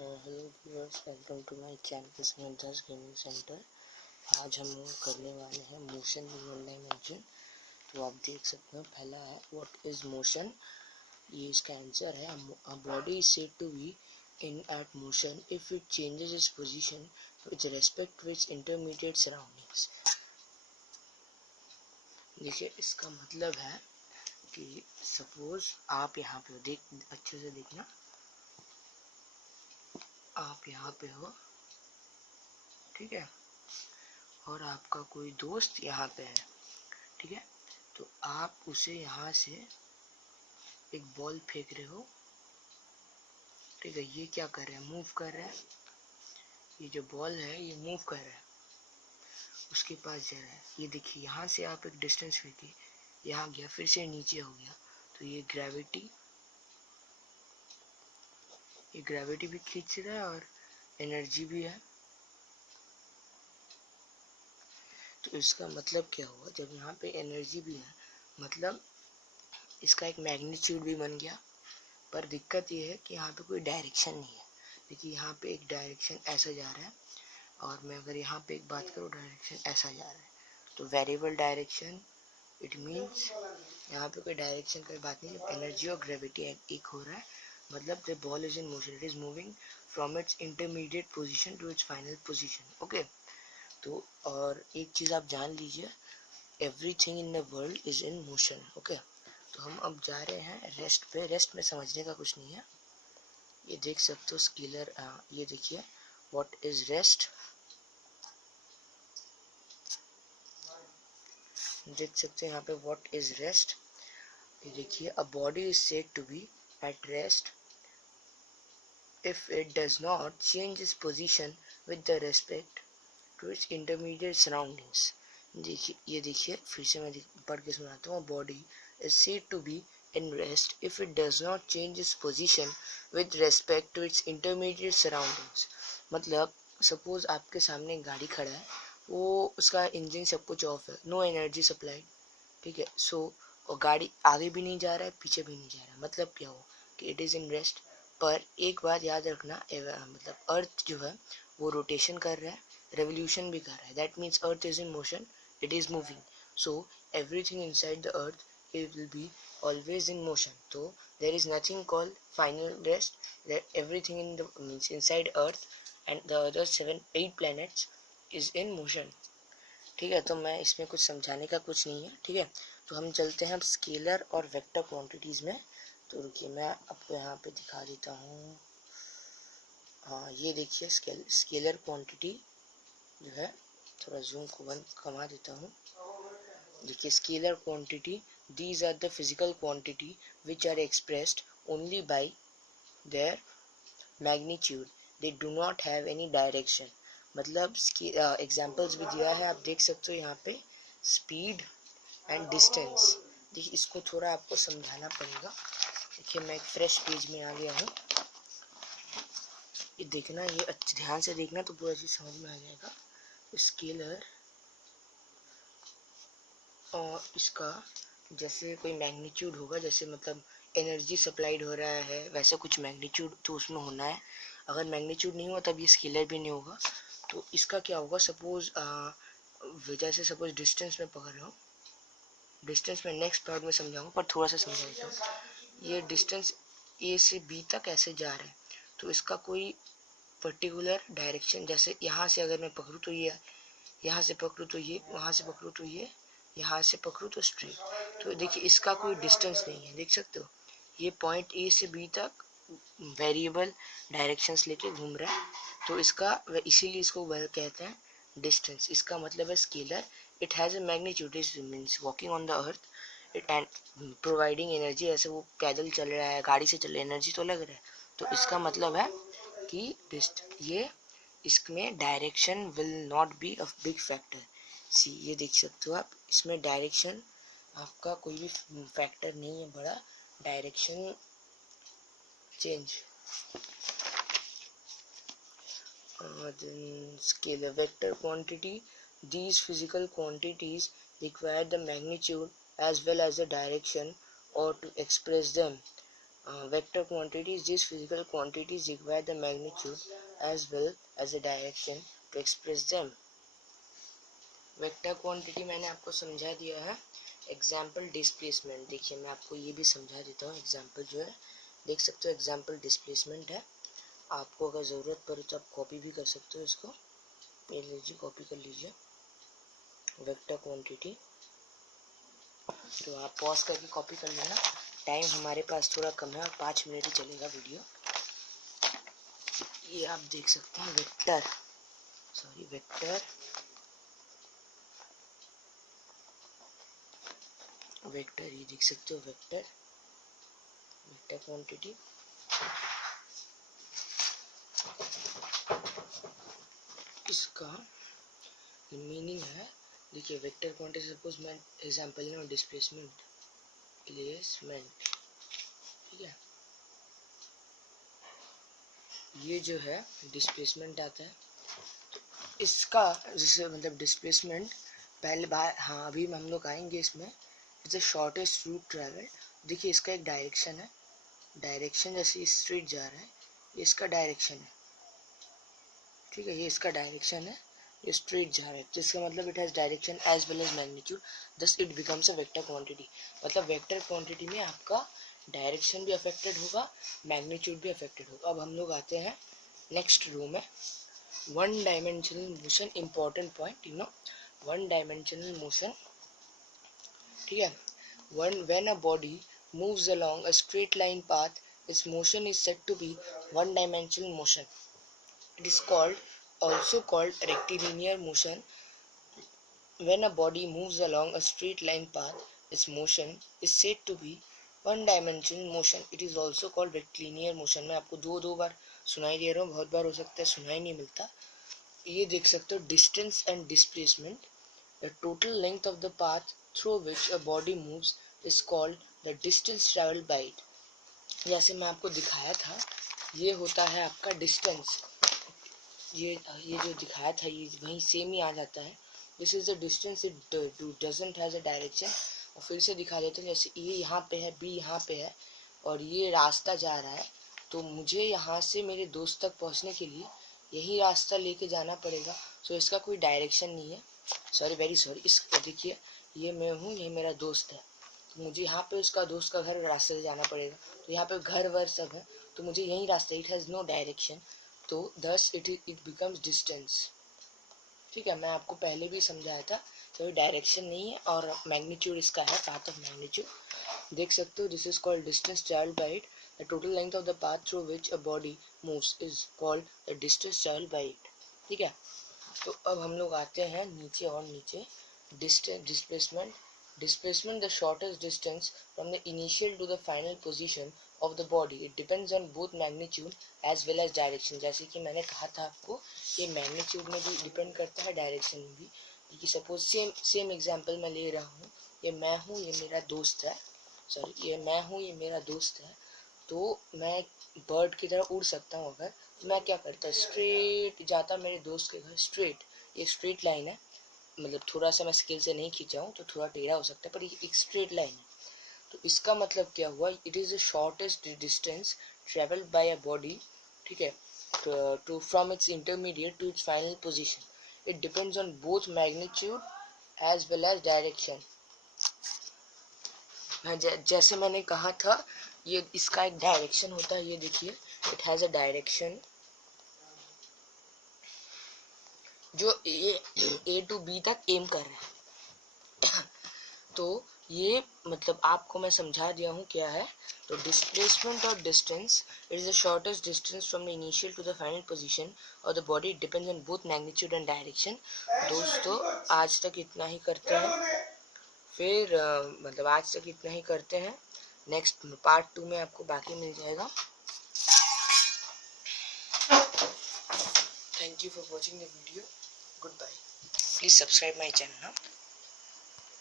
Hello viewers, welcome to my channel Samantha's gaming centre. आज हम करने वाले हैं मोशन इन वन डायमेंशन। तो आप देख सकते हैं, पहला है व्हाट इज मोशन। ये इसका आंसर है, a body is said to be in at motion if it changes its position with respect to its intermediate surroundings. देखिए, इसका मतलब है कि सपोज आप यहाँ पे देख, अच्छे से देखना, आप यहाँ पे हो, ठीक है, और आपका कोई दोस्त यहाँ पे है, ठीक है। तो आप उसे यहाँ से एक बॉल फेंक रहे हो, ठीक है। ये क्या कर रहा है, मूव कर रहा है। ये जो बॉल है ये मूव कर रहा है, उसके पास जा रहा है। ये देखिए, यहाँ से आप एक डिस्टेंस फेंके, यहाँ गया, फिर से नीचे हो गया। तो ये ग्रेविटी भी खींच रहा है और एनर्जी भी है। तो इसका मतलब क्या हुआ, जब यहाँ पे एनर्जी भी है, मतलब इसका एक मैग्नीट्यूड भी बन गया। पर दिक्कत ये है कि यहाँ पे कोई डायरेक्शन नहीं है। देखिए, यहाँ पे एक डायरेक्शन ऐसा जा रहा है, और मैं अगर यहाँ पे एक बात करूँ, डायरेक्शन ऐसा जा रहा है। तो वेरिएबल डायरेक्शन, इट मीन्स यहाँ पे कोई डायरेक्शन की बात नहीं। एनर्जी और ग्रेविटी एक हो रहा है, मतलब the ball is in motion, it is moving from its intermediate position to its final position. Okay. तो और एक चीज़ आप जान लीजिए, everything in the world is in motion. Okay. तो हम अब जा रहे हैं रेस्ट पे। रेस्ट में समझने का कुछ नहीं है। ये देख सकते हो स्केलर, ये देखिए, व्हाट इज रेस्ट। देख सकते हैं यहाँ पे व्हाट इज रेस्ट। ये देखिए, a body is said to be at rest if it does not change its position with the respect to its intermediate surroundings। देखिए, ये देखिए, फिर से मैं पढ़ के सुनाता हूँ। Body is said to be in rest if it does not change its position with respect to its intermediate surroundings। मतलब सपोज आपके सामने एक गाड़ी खड़ा है, वो उसका इंजन सब कुछ ऑफ है, नो एनर्जी सप्लाई, ठीक है। सो और गाड़ी आगे भी नहीं जा रहा है, पीछे भी नहीं जा रहा है। मतलब क्या हो कि इट इज़ इन रेस्ट। पर एक बात याद रखना, मतलब अर्थ जो है वो रोटेशन कर रहा है, रेवोल्यूशन भी कर रहा है। That means earth is in motion, it is moving. So everything inside the earth it will be always in motion. So there is nothing called final rest. That everything in the means inside earth and the other 7-8 planets is in motion, ठीक है। तो मैं इसमें कुछ समझाने का कुछ नहीं है, ठीक है। तो हम चलते हैं अब स्केलर और वेक्टर क्वांटिटीज में। तो रुकिए, मैं आपको यहाँ पे दिखा देता हूँ। हाँ, ये देखिए, स्केलर क्वांटिटी जो है, थोड़ा जूम को बंद कमा देता हूँ। देखिए, scalar quantity, these are the physical quantity which are expressed only by their magnitude, they do not have any direction. मतलब एग्जाम्पल्स भी दिया है, आप देख सकते हो यहाँ पे, स्पीड एंड डिस्टेंस। देखिए, इसको थोड़ा आपको समझाना पड़ेगा। देखिए, मैं एक फ्रेश पेज में आ गया हूँ। ये देखना, ये अच्छे ध्यान से देखना तो पूरा चीज़ समझ में आ जाएगा। स्केलर और इसका जैसे कोई मैग्नीट्यूड होगा, जैसे मतलब एनर्जी सप्लाइड हो रहा है, वैसे कुछ मैग्नीट्यूड तो उसमें होना है। अगर मैग्नीट्यूड नहीं हुआ तब ये स्केलर भी नहीं होगा। तो इसका क्या होगा, सपोज जैसे सपोज डिस्टेंस में पकड़ रहा हूँ, डिस्टेंस में नेक्स्ट पार्ट में समझाऊंगा, पर थोड़ा सा समझा देता हूँ। ये डिस्टेंस ए से बी तक ऐसे जा रहा है, तो इसका कोई पर्टिकुलर डायरेक्शन, जैसे यहाँ से अगर मैं पकड़ूँ तो ये, यहाँ से पकड़ूँ तो ये, वहाँ से पकड़ूँ तो ये, यहाँ से पकड़ूँ तो स्ट्रेट। तो देखिए, इसका कोई डिस्टेंस नहीं है, देख सकते हो। ये पॉइंट ए से बी तक वेरिएबल डायरेक्शंस लेके घूम रहा है। तो इसका, इसीलिए इसको कहते हैं डिस्टेंस। इसका मतलब है scalar. It has a magnitude, it means walking on the earth it and providing energy. ऐसे वो पैदल चल रहा है, गाड़ी से चल रहा है, एनर्जी तो लग रहा है। तो इसका मतलब है कि ये इसमें direction will not be a big factor. See, ये देख सकते हो आप, इसमें डायरेक्शन आपका कोई भी फैक्टर नहीं है बड़ा, direction change. Then scalar vector quantity, these physical quantities require the magnitude as well as the direction or to express them vector quantities. These physical quantities require the magnitude as well as the direction to express them. Vector quantity मैंने आपको समझा दिया है. Example displacement देखिए, मैं आपको ये भी समझा देता हूँ. एग्जाम्पल जो है देख सकते हो, एग्जाम्पल डिस्प्लेसमेंट है. आपको अगर ज़रूरत पड़े तो आप कॉपी भी कर सकते हो इसको. ये लीजिए, कॉपी कर लीजिए वेक्टर क्वांटिटी. तो आप पॉज करके कॉपी कर लेना. टाइम हमारे पास थोड़ा कम है और 5 मिनट ही चलेगा वीडियो. ये आप देख सकते हैं वेक्टर ये देख सकते हो वेक्टर क्वांटिटी. इसका मीनिंग है, देखिए वेक्टर क्वांटिटी, सपोज मैं एग्जांपल ले डिस्प्लेसमेंट, ठीक है. ये जो है डिस्प्लेसमेंट आता है. तो इसका जैसे मतलब डिस्प्लेसमेंट पहले बार, हाँ अभी हम लोग आएंगे इसमें. It's the shortest route travel. देखिए इसका एक डायरेक्शन है. डायरेक्शन जैसे स्ट्रेट जा रहा है, ये इसका डायरेक्शन है. ठीक है, ये इसका डायरेक्शन है, ये स्ट्रेट जा रहा है. तो इसका मतलब it has direction as well as magnitude, thus it becomes a vector quantity. मतलब वेक्टर क्वांटिटी में आपका डायरेक्शन भी अफेक्टेड होगा, मैग्नीट्यूड भी अफेक्टेड होगा. अब हम लोग आते हैं नेक्स्ट रो में. One dimensional motion, important point, one dimensional motion. ठीक है. When a body moves along a straight line path, its motion is said to be one dimensional motion. It is also called rectilinear motion. When a body moves along a straight line path, its motion is said to be one dimensional motion. It is also called rectilinear motion. मैं आपको दो बार सुनाई दे रहा हूँ, बहुत बार हो सकता है सुनाई नहीं मिलता. ये देख सकते हो, distance and displacement. The total length of the path through which a body moves is called the distance traveled by it. जैसे मैं आपको दिखाया था, ये होता है आपका डिस्टेंस. ये जो दिखाया था ये वहीं सेम ही आ जाता है. This is the distance it doesn't has a direction. और फिर से दिखा देते हैं, जैसे ए यहाँ पे है, बी यहाँ पे है और ये रास्ता जा रहा है. तो मुझे यहाँ से मेरे दोस्त तक पहुँचने के लिए यही रास्ता लेके जाना पड़ेगा. सो इसका कोई डायरेक्शन नहीं है. Very sorry. इस देखिए, ये मैं हूँ, ये मेरा दोस्त है. तो मुझे यहाँ पे उसका दोस्त का घर रास्ते से जाना पड़ेगा. तो यहाँ पे घर वर सब है, तो मुझे यही रास्ता, इट हैज़ नो डायरेक्शन. तो दस इट बिकम्स डिस्टेंस. ठीक है, मैं आपको पहले भी समझाया था. तो डायरेक्शन नहीं है और मैग्नीट्यूड इसका है, पाथ ऑफ मैग्नीट्यूड. देख सकते हो, this is called distance travelled bye it. The total length of the path through which a body moves is called the distance travelled bye it. ठीक है. तो अब हम लोग आते हैं नीचे और नीचे. Displacement, the shortest distance from the initial to the final position of the body. It depends on both magnitude as well as direction. जैसे कि मैंने कहा था आपको, ये मैग्नीट्यूड में भी डिपेंड करता है, डायरेक्शन में भी. कि सपोज सेम एग्जांपल मैं ले रहा हूँ. ये मैं हूँ, ये मेरा दोस्त है. ये मैं हूँ, ये मेरा दोस्त है. तो मैं बर्ड की तरह उड़ सकता हूँ. अगर तो मैं क्या करता, स्ट्रेट जाता मेरे दोस्त के घर. स्ट्रेट, ये स्ट्रेट लाइन है. मतलब थोड़ा सा मैं स्केल से नहीं खींचा हूँ तो थोड़ा टेढ़ा हो सकता है, पर ये एक स्ट्रेट लाइन है. तो इसका मतलब क्या हुआ, it is the shortest distance travelled by a body. ठीक है. To from its intermediate to its final position. It depends on both magnitude as well as direction. जैसे मैंने कहा था, ये इसका एक डायरेक्शन होता है. ये देखिए, इट हैज़ अ डायरेक्शन जो ए टू बी तक एम कर रहा है. तो ये मतलब आपको मैं समझा दिया हूँ क्या है. तो डिस्प्लेसमेंट और distance, it is the shortest distance from the initial to the final position और the body depends on both magnitude and direction. दोस्तों, आज तक इतना ही करते हैं. फिर मतलब आज तक इतना ही करते हैं. नेक्स्ट पार्ट 2 में आपको बाकी मिल जाएगा. Thank you for watching the video. Goodbye. Please subscribe my channel.